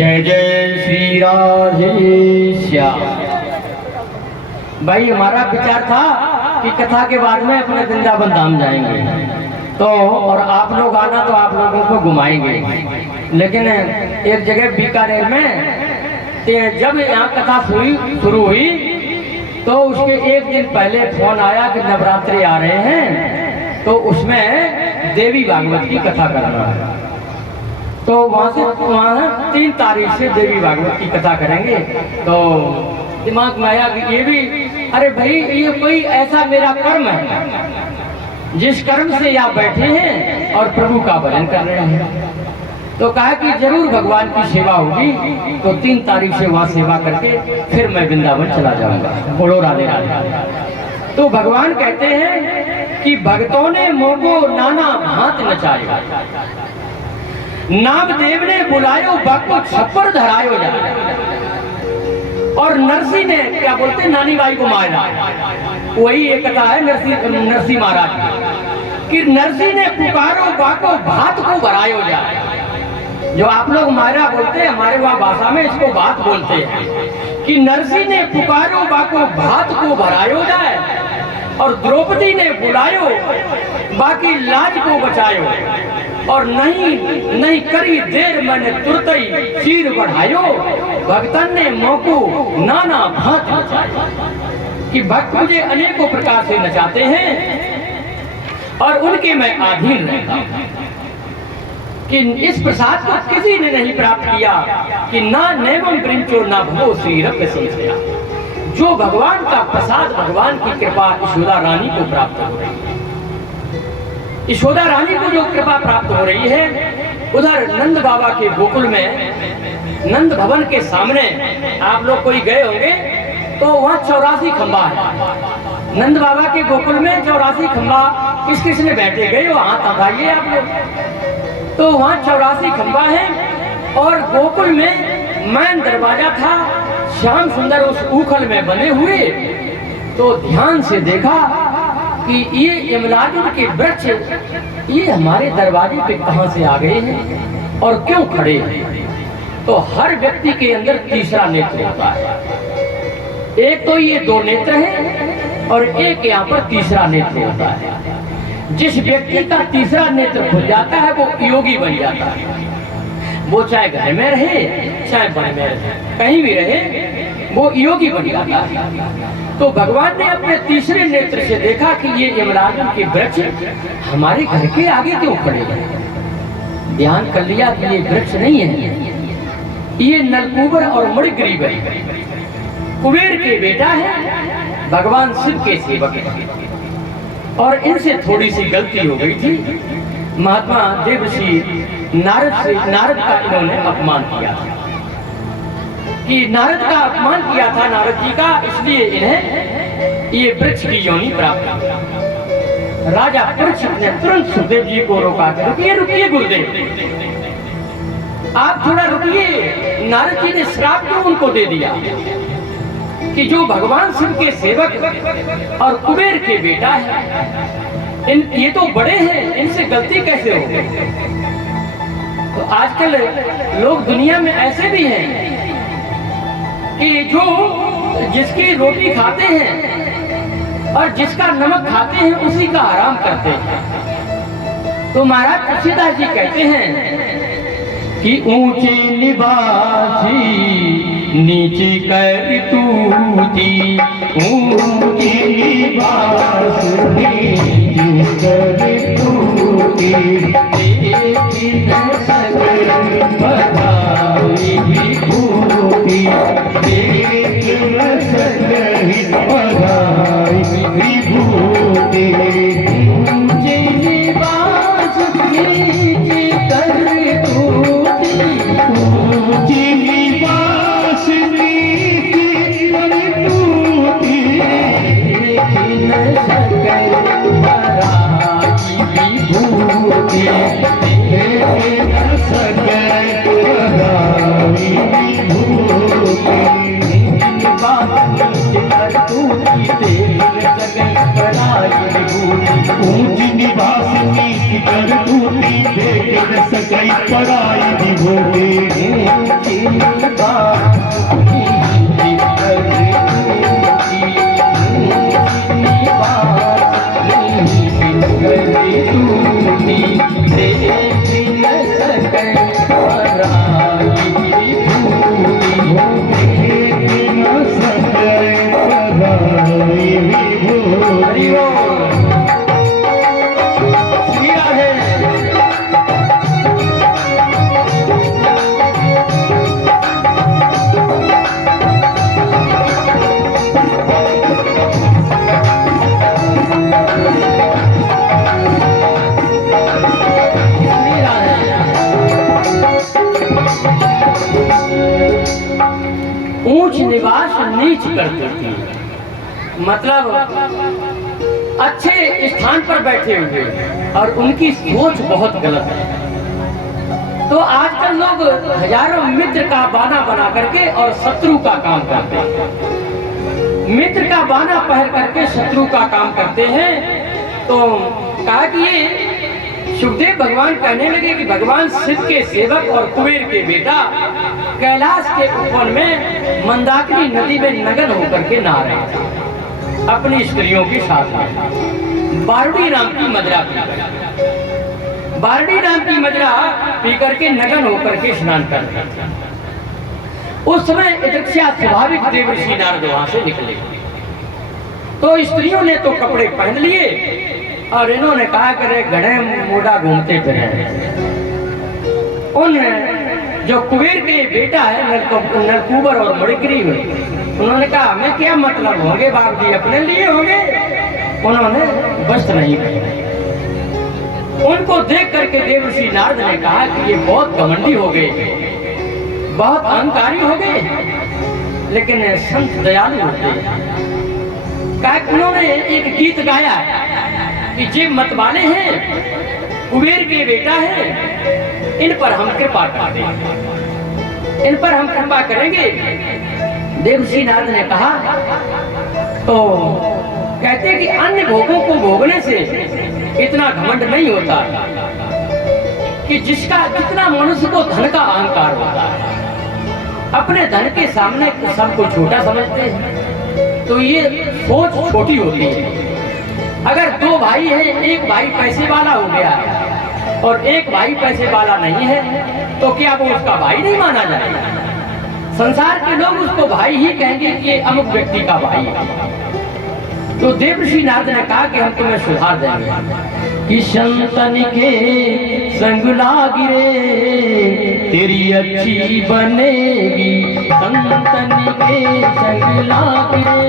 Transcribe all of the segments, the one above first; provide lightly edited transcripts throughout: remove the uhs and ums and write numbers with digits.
जय जय श्री राधे श्याम। भाई हमारा विचार था कि कथा के बाद में अपने वृंदावन धाम जाएंगे तो, और आप लोग आना तो आप लोगों को घुमाएंगे, लेकिन एक जगह बीकानेर में जब यहाँ कथा शुरू हुई तो उसके एक दिन पहले फोन आया कि नवरात्रि आ रहे हैं तो उसमें देवी भागवत की कथा करना है। तो वहाँ 3 तारीख से देवी भागवत की कथा करेंगे। तो दिमाग में आया कि ये भी, अरे भाई ये कोई ऐसा मेरा कर्म है जिस कर्म से यहाँ बैठे हैं और प्रभु का भजन कर रहे हैं। तो कहा कि जरूर भगवान की सेवा होगी, तो 3 तारीख से वहाँ सेवा करके फिर मैं वृंदावन चला जाऊंगा। बोलो राधे राधे। तो भगवान कहते हैं कि भक्तों ने मोको नाना भांत नचायो, नामदेव ने बुलायो बाको छप्पर धरायो जाए, और नरसी ने क्या बोलते नानी बाई को मारा। वही एक कथा है नरसी महाराज कि नरसी ने पुकारो बाको भात को भरायो जाए। जो आप लोग मायरा बोलते हैं, हमारे वहाँ भाषा में इसको भात बोलते हैं कि नरसी ने पुकारो बाको भात को भरायो जाए, और द्रौपदी ने बुलायो बाकी लाज को बचायो, और नहीं करी देर मैंने तुरंत ही चीर बढ़ायो, भक्तन ने मोको नाना भांत नचायो। कि भक्त मुझे अनेकों प्रकार से नचाते हैं और उनके मैं अधीन रहता हूं। कि इस प्रसाद को किसी ने नहीं प्राप्त किया कि ना नैवम ब्रिंचो ना भो श्री रत्न संशया। जो भगवान का प्रसाद, भगवान की कृपा यशोदा रानी को प्राप्त हो रही है। यशोदा रानी को जो कृपा प्राप्त हो रही है, उधर नंद बाबा के गोकुल में नंद भवन के सामने आप लोग कोई गए होंगे तो वहाँ 84 खंबा है। नंद बाबा के गोकुल में 84 खंबा किस किस ने बैठे गए हो हाथ उठाइए आप लोग। तो वहाँ 84 खंबा है और गोकुल में मैन दरवाजा था, श्याम सुंदर उस उखल में बने हुए। तो ध्यान से देखा कि ये यमराजुन के वृक्ष ये हमारे दरवाजे पे कहां से आ गए हैं और क्यों खड़े हैं। तो हर व्यक्ति के अंदर तीसरा नेत्र होता है। एक तो ये 2 नेत्र हैं और एक यहाँ पर तीसरा नेत्र होता है। जिस व्यक्ति का तीसरा नेत्र खुल जाता है वो योगी बन जाता है। वो चाहे घर में रहे चाहे वन में रहे, कहीं भी रहे, वो योगी बन जाता है। तो भगवान ने अपने तीसरे नेत्र से देखा कि ये यमराजन के वृक्ष हमारे घर के आगे क्यों खड़े हैं। ध्यान कर लिया कि ये वृक्ष नहीं है, ये नलकूबर और मणिग्रीव है, कुबेर के बेटा है, भगवान शिव के सेवक है। और इनसे थोड़ी सी गलती हो गई थी। महात्मा देवऋषि नारद का इन्होंने अपमान किया था कि नारद का अपमान किया था नारद जी का, इसलिए इन्हें ये वृक्ष की योनि प्राप्त हुई। राजा परीक्षित ने तुरंत सुखदेव जी को रोका कि रुकिए रुकिए गुरुदेव, आप थोड़ा रुकिए। नारद जी ने श्राप क्यों उनको दे दिया कि जो भगवान शिव के सेवक और कुबेर के बेटा है, ये तो बड़े हैं, इनसे गलती कैसे हो गई। तो आजकल लोग दुनिया में ऐसे भी हैं कि जो जिसकी रोटी खाते हैं और जिसका नमक खाते हैं उसी का आराम करते हैं। तो महाराज तुलसीदास जी कहते हैं कि ऊंचे निवासी नीचे कर तूती, ऊंचे निवासी नीचे कर तूती, लेकिन सकल बधाई विभूति, लेकिन सकल बधाई विभूति। ऊंचे निवास नीचे कर तूती, ऊंचे निवास नीचे कर तूती, लेकिन सकल बधाई विभूति, लेकिन सकल ऊंच निवास नीच करती थी, मतलब अच्छे स्थान पर बैठे हुए और उनकी सोच बहुत गलत है। तो आजकल लोग हजारों मित्र का बाना बना करके और शत्रु का काम करते हैं। मित्र का बाना पहन करके शत्रु का काम करते हैं। तो कहा कि ये सुखदेव भगवान कहने लगे कि भगवान शिव के सेवक और कुबेर के बेटा कैलाश के उपवन में मंदाकिनी नदी में नग्न होकर के नहा रहे थे अपनी स्त्रियों के साथ में। बारुड़ी नाम की मदिरा बारडी नाम की मदिरा पी करके नग्न होकर के स्नान कर रहे थे। उस समय यदृच्छा स्वाभाविक देवर्षि नारद वहां से निकले। तो स्त्रियों ने तो कपड़े पहन लिए और इन्होंने कहा करे घड़े मोटा घूमते फिरे। उन जो कुबेर के बेटा है नरकुबर और मणिग्रीव, उन्होंने कहा हमें क्या मतलब होंगे बाप जी, अपने लिए होंगे। उन्होंने वस्त्र नहीं पहने। उनको देख करके देवर्षि नारद ने कहा कि ये बहुत घमंडी हो गए, बहुत अहंकारी हो गए, लेकिन संत दयालु होते। उन्होंने एक गीत गाया कि जे मत वाले हैं, कुबेर के बेटा हैं, इन पर हम कृपा करते हैं, इन पर हम कृपा करेंगे। देवर्षि नारद ने कहा तो कहते कि अन्य भोगों को भोगने से इतना घमंड नहीं होता कि जितना मनुष्य को धन का अहंकार होता है, अपने धन के सामने सबको छोटा समझते हैं, तो ये सोच छोटी होती है। अगर दो भाई हैं, एक भाई पैसे वाला हो गया और एक भाई पैसे वाला नहीं है, तो क्या वो उसका भाई नहीं माना जाएगा? संसार के लोग उसको भाई ही कहेंगे कि ये अमुक व्यक्ति का भाई है। तो देवर्षि नारद ने कहा कि हम तुम्हें सुधार देंगे कि संतन के संग लागिरे तेरी अच्छी बनेगी, संतन के संग लागिरे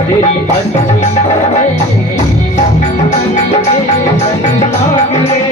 तेरी अच्छी बनेगी, संतन के संग लागिरे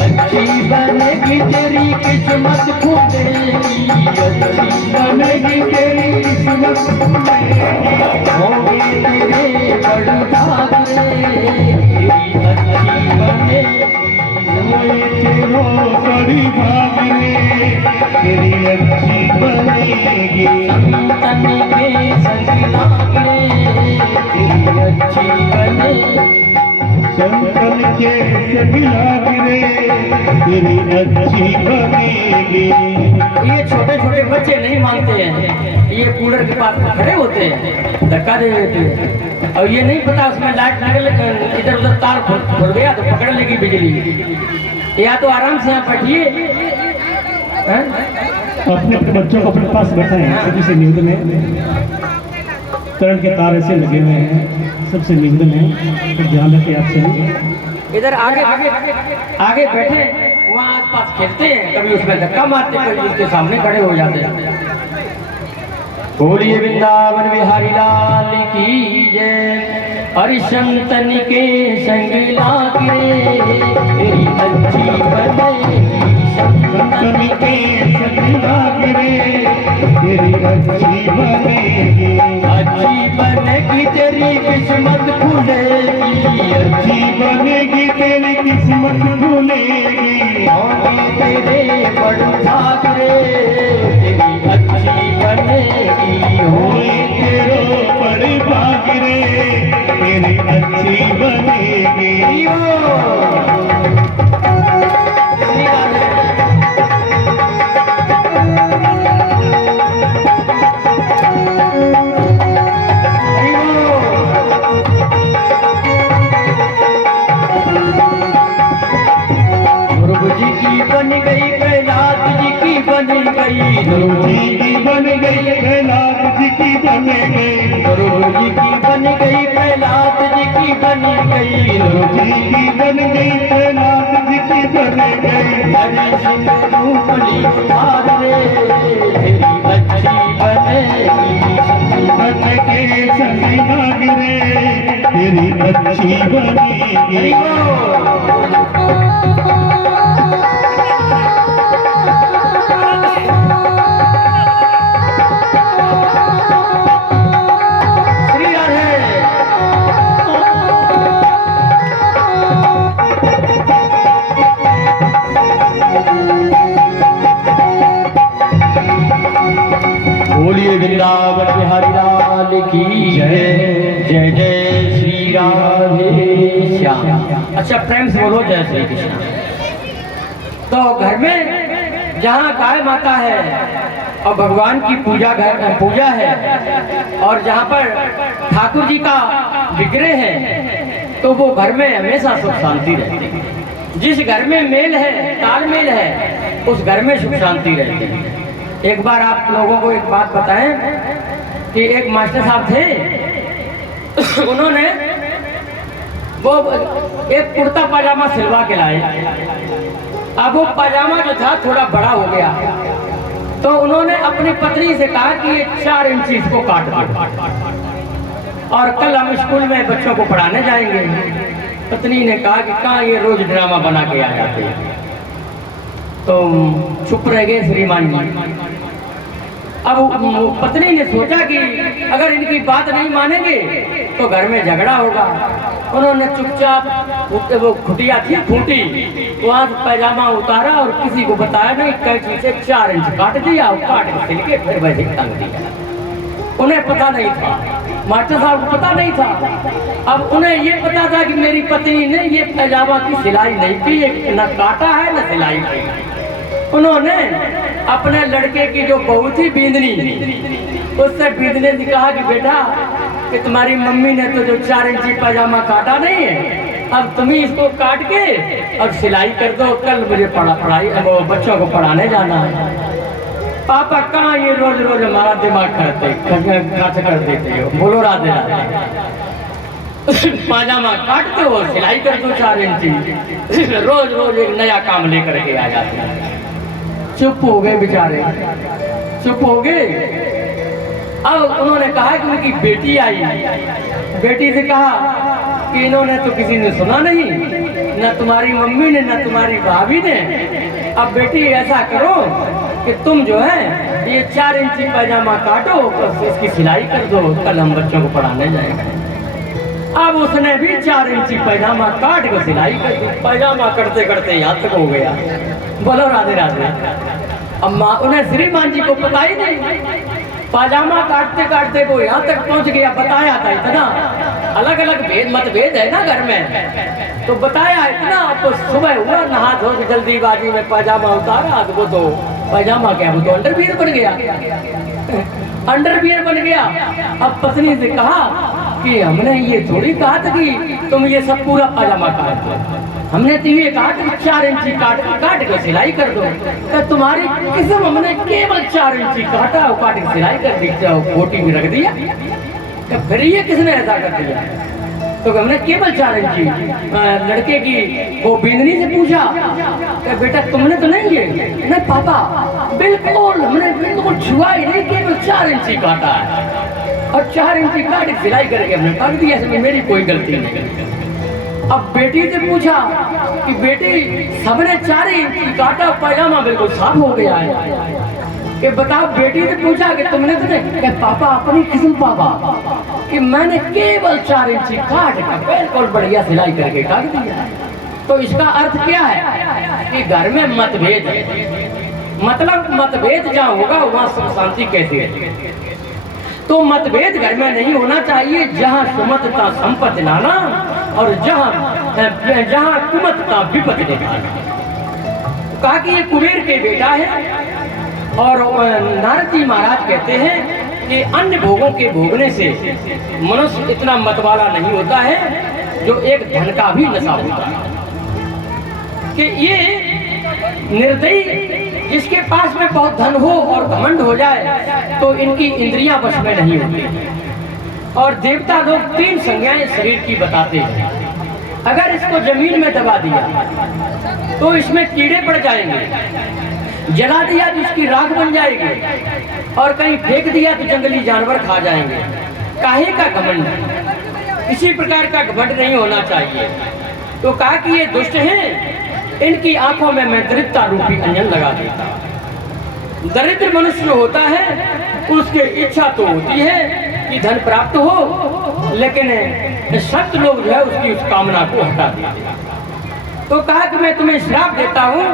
अच्छी बनेगी तेरी किस्मत खुलेगी, अच्छी बनेगी तेरी किस्मत होगी तेरे बड़ भाग तेरी अच्छी बने तेरो बड़ी भाग तेरी अच्छी बनेगी, संतन के संग लागे तेरी अच्छी बने, संतन के संग लागे तेरी अच्छी बनेगी। ये छोटे छोटे बच्चे नहीं मानते हैं, ये कूलर के पास खड़े होते हैं, धक्का दे देते हैं और ये नहीं पता उसमें लाइट निकल इधर उधर तार खुल गया तो पकड़ लेगी बिजली। या तो आराम से यहाँ बैठिए, अपने अपने बच्चों को अपने पास बैठाएं। सभी से निवेदन है, करंट के तार ऐसे लगे हुए हैं, सबसे निवेदन है तो ध्यान रखें आप सभी। इधर आगे आगे बैठे वहाँ आसपास खेलते हैं, कभी उसमें धक्का मारते, कभी उसके सामने खड़े हो जाते हैं। बोलिए वृंदावन बिहारी लाल की जय। हरिशंतन के संग लागे तेरी अच्छी बनेगी, संतन के संग लागे तेरी अच्छी बनेगी, अच्छी बनेगी तेरी किस्मत खुलेगी, अच्छी बनेगी तेरी किस्मत खुलेगी, होगी तेरे बड़ भाग तेरी अच्छी बनेगी, होए तेरो बड़ी भाग तेरी अच्छी बनेगी। बन गई कैलाश जी की बन गई, गुरु जी की बन गई कैलाश जी की बन गई, गुरु जी की बन गई कैलाश जी की बन गई, गुरु जी की बन गई कैलाश जी की बन गई। हरि सिंह रूपली उधार रे तेरी अच्छी बनेगी, बन के संग लागे तेरी अच्छी बनेगी। बोलिए वृंदावन बिहारी लाल की जय। जय जय श्री राधे श्याम। अच्छा, प्रेम से बोलो जय श्री कृष्ण। तो घर में जहाँ गाय माता है और भगवान की पूजा है और जहाँ पर ठाकुर जी का विग्रह है, तो वो घर में हमेशा सुख शांति रहती है। जिस घर में मेल है, तालमेल है, उस घर में सुख शांति रहती है। एक बार आप लोगों को एक बात बताएं कि एक मास्टर साहब थे, उन्होंने वो एक कुर्ता पाजामा सिलवा के लाए। अब वो पाजामा जो था थोड़ा बड़ा हो गया, तो उन्होंने अपनी पत्नी से कहा कि ये 4 इंच इसको काट दो और कल हम स्कूल में बच्चों को पढ़ाने जाएंगे। पत्नी ने कहा कि कहाँ ये रोज ड्रामा बना के आ जाते हैं। तो चुप रह गए श्रीमान जी। अब पत्नी ने सोचा कि अगर इनकी बात नहीं मानेंगे तो घर में झगड़ा होगा। उन्होंने चुपचाप वो खुटिया थी खूंटी, वहाँ से पैजामा उतारा और किसी को बताया नहीं, कैंची से 4 इंच काट दिया और काट के सिल के फिर वैसे टांग दिया। उन्हें पता नहीं था, मास्टर साहब को पता नहीं था। अब उन्हें ये पता था कि मेरी पत्नी ने ये पैजामा की सिलाई नहीं की, न काटा है न सिलाई की। उन्होंने अपने लड़के की जो बहू थी बींदनी, उससे बींदने से कहा कि बेटा, कि तुम्हारी मम्मी ने तो जो 4 इंची पैजामा काटा नहीं है, अब तुम ही इसको काट के और सिलाई कर दो, कल मुझे पढ़ाई वो बच्चों को पढ़ाने जाना है। पापा कहाँ ये रोज रोज हमारा दिमाग खर्च कर देते हो, बोलो राधे राधे। पाजामा काटते हो, सिलाई कर दो 4 इंची, रोज रोज एक नया काम लेकर के आ जाते हैं। चुप हो गए बेचारे, चुप हो गए। अब उन्होंने कहा कि उनकी बेटी आई, बेटी से कहा कि इन्होंने तो किसी ने सुना नहीं, न तुम्हारी मम्मी ने न तुम्हारी भाभी ने। अब बेटी ऐसा करो कि तुम जो है ये 4 इंची पैजामा काटो, बस इसकी सिलाई कर दो, कल हम बच्चों को पढ़ाने जाएंगे। अब उसने भी 4 इंची पैजामा काट के सिलाई कर दी। पैजामा करते करते यहाँ तक हो गया, बोलो राधे राधे। अम्मा उन्हें श्रीमान जी को पता ही नहीं, पाजामा काटते काटते वो यहाँ तक पहुँच गया। बताया था इतना, अलग अलग मतभेद है ना घर में, तो बताया इतना। तो सुबह हुआ, नहा धो के जल्दीबाजी में पाजामा उतारा, तो वो तो पाजामा क्या, वो तो अंडरवियर बन गया, अंडरवियर बन गया। अब पत्नी से कहा कि हमने ये थोड़ी कहा था कि तुम ये सब पूरा पाजामा काट दो, हमने तो ये कहा कि 4 इंची काट के सिलाई कर दो। तो तुम्हारी किस्म, हमने केवल 4 इंची काटा और काट के सिलाई कर दी, कोटी भी रख दिया। तो फिर ये किसने ऐसा कर दिया? तो हमने केवल 4 इंची। लड़के की वो बींदनी से पूछा कि बेटा तुमने तो नहीं ये? नहीं पापा, बिल्कुल हमने बिल्कुल छुआ ही नहीं, केवल 4 इंची काटा है और 4 इंची काट के सिलाई करके हमने काट दिया, इसमें मेरी कोई गलती नहीं। अब बेटी से पूछा कि बेटी सबने 4 इंची काटा, पैजामा बिल्कुल साफ हो गया है, कि बताओ। बेटी से पूछा कि तुमने तो नहीं? कि पापा अपनी किस्म पापा, कि मैंने केवल 4 इंची काट कर बिल्कुल बढ़िया सिलाई करके काट दिया। तो इसका अर्थ क्या है कि घर में मतभेद है, मतलब मतभेद जहाँ होगा वहाँ सुख शांति कैसे है। तो मतभेद घर में नहीं होना चाहिए, जहाँ सुमतता संपत्ति नाना और जहाँ कुमतता विपत्ति निकालना। कहा कि ये कुबेर के बेटा है और नारद जी महाराज कहते हैं कि अन्य भोगों के भोगने से मनुष्य इतना मतवाला नहीं होता है जो एक धन का भी नशा होता है। कि ये निर्दयी जिसके पास में बहुत धन हो और घमंड हो जाए तो इनकी इंद्रियां वश में नहीं होती। और देवता लोग 3 संज्ञाएं शरीर की बताते हैं। अगर इसको जमीन में दबा दिया तो इसमें कीड़े पड़ जाएंगे, जला दिया तो इसकी राख बन जाएगी, और कहीं फेंक दिया तो जंगली जानवर खा जाएंगे। काहे का घमंड, किसी प्रकार का घमंड नहीं होना चाहिए। तो कहा कि ये दुष्ट हैं, इनकी आंखों में मैं दरिद्रता रूपी अंजन लगा देता। दरिद्र मनुष्य होता है उसकी इच्छा तो होती है कि धन प्राप्त हो, लेकिन सख्त लोग जो है उसकी उस कामना को हटा देते। तो कहा कि मैं तुम्हें श्राप देता हूँ